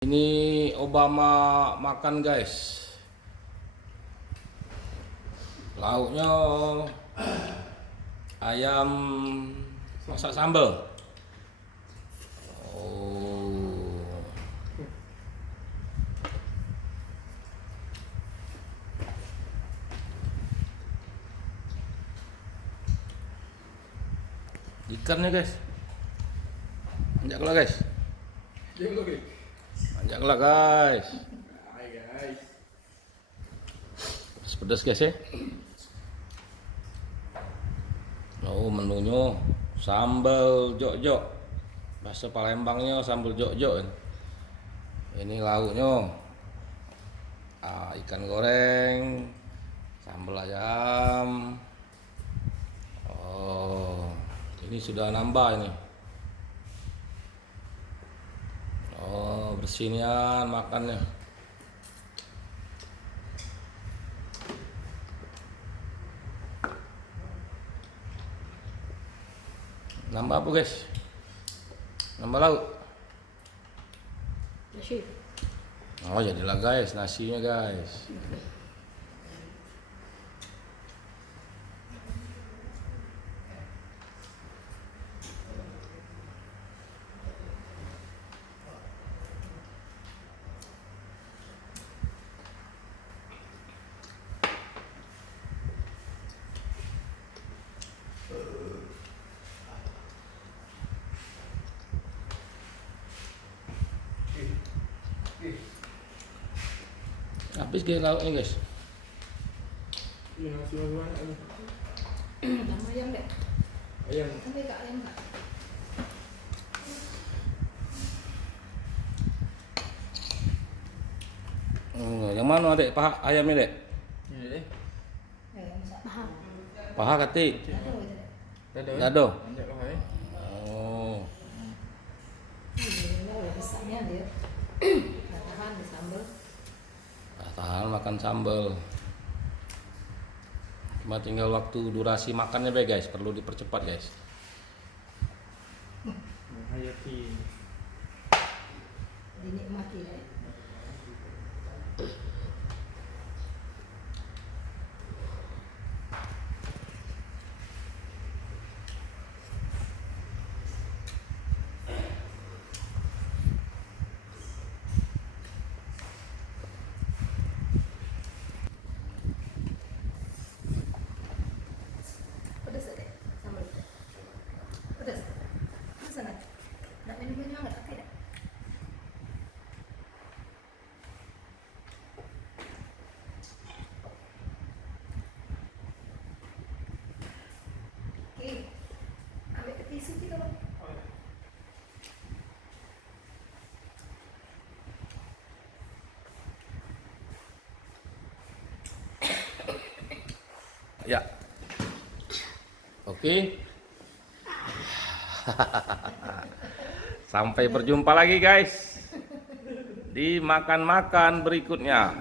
Ini Obama makan guys. Lauknya ayam masak sambal. Oh. Ikannya guys. Anjaklah guys. Anjaklah guys. Hai guys. Pedas guys ya. Oh, menunya sambal jok-jok. Bahasa Palembangnya sambal jok-jok. Ini lauknya ikan goreng, sambal ayam. Oh, ini sudah nambah ini. Oh, bersinian makannya. Nambah apa guys? Nambah lauk. Nasi. Oh, jadilah guys nasinya guys. Habis guys lauknya guys. Iya, nasi banyak nih. Nama ayam deh. Ayam. Sampai ke ayam nggak? Yang mana adek paha ayamnya dek? Ini deh. Ayam masak paha. Paha kati. Dado itu. Dado. Dado. Anjak lah ya. Oh. Ini udah besarnya dia. Nggak tahan di sambal. Tahan makan sambal. Cuma tinggal waktu durasi makannya be guys, perlu dipercepat guys. Hayati. Dinikmati deh. Pedas deh sambal. Pedas. Sana. Nak minum-minum nggak pakai deh. Oke. Ambil ke tisu kita bang. Ya. Oke. Sampai berjumpa lagi guys di makan-makan berikutnya.